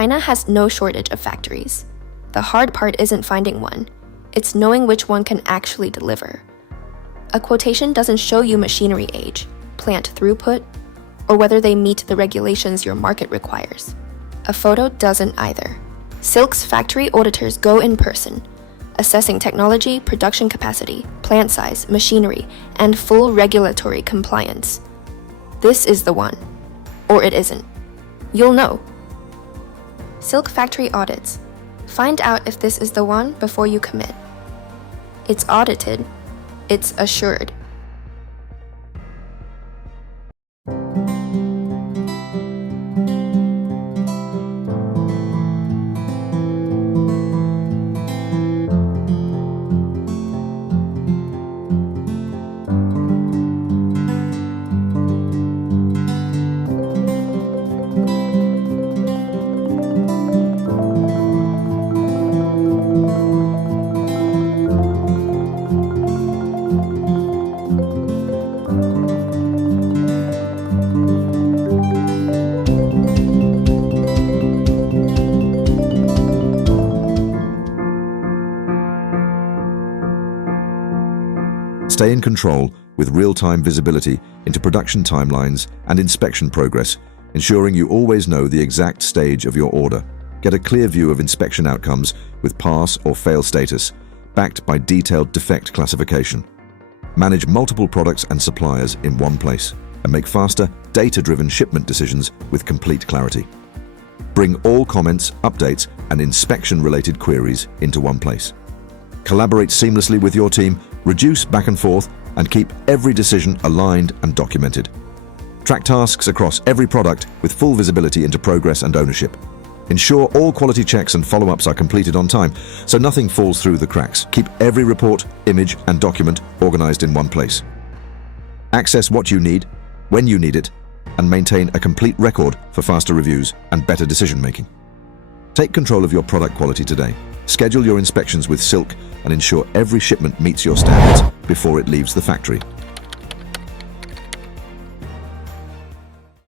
China has no shortage of factories. The hard part isn't finding one, it's knowing which one can actually deliver. A quotation doesn't show you machinery age, plant throughput, or whether they meet the regulations your market requires. A photo doesn't either. Silq's factory auditors go in person, assessing technology, production capacity, plant size, machinery, and full regulatory compliance. This is the one. Or it isn't. You'll know. Silq factory audits. Find out if this is the one before you commit. It's audited. It's assured. Stay in control with real-time visibility into production timelines and inspection progress, ensuring you always know the exact stage of your order. Get a clear view of inspection outcomes with pass or fail status, backed by detailed defect classification. Manage multiple products and suppliers in one place, and make faster, data-driven shipment decisions with complete clarity. Bring all comments, updates, and inspection-related queries into one place. Collaborate seamlessly with your team, reduce back and forth, and keep every decision aligned and documented. Track tasks across every product with full visibility into progress and ownership. Ensure all quality checks and follow-ups are completed on time, so nothing falls through the cracks. Keep every report, image, and document organized in one place. Access what you need, when you need it, and maintain a complete record for faster reviews and better decision-making. Take control of your product quality today. Schedule your inspections with Silq and ensure every shipment meets your standards before it leaves the factory.